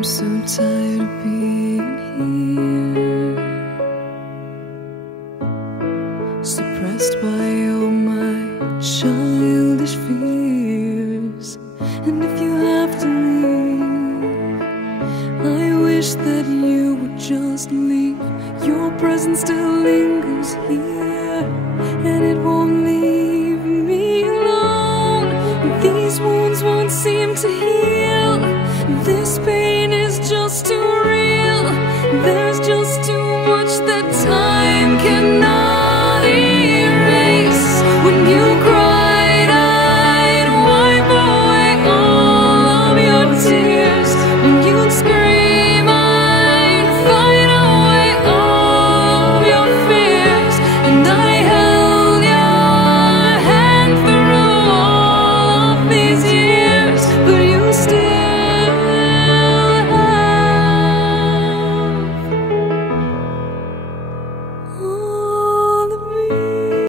I'm so tired of being here, suppressed by all my childish fears. And if you have to leave, I wish that you would just leave. Your presence still lingers here, and it won't leave me alone. These wounds won't seem to heal. This pain is just too real. There's just too much that time cannot erase. When you cried, I'd wipe away all of your tears. When you'd scream, I'd fight away all of your fears. And I held your hand through all of these years.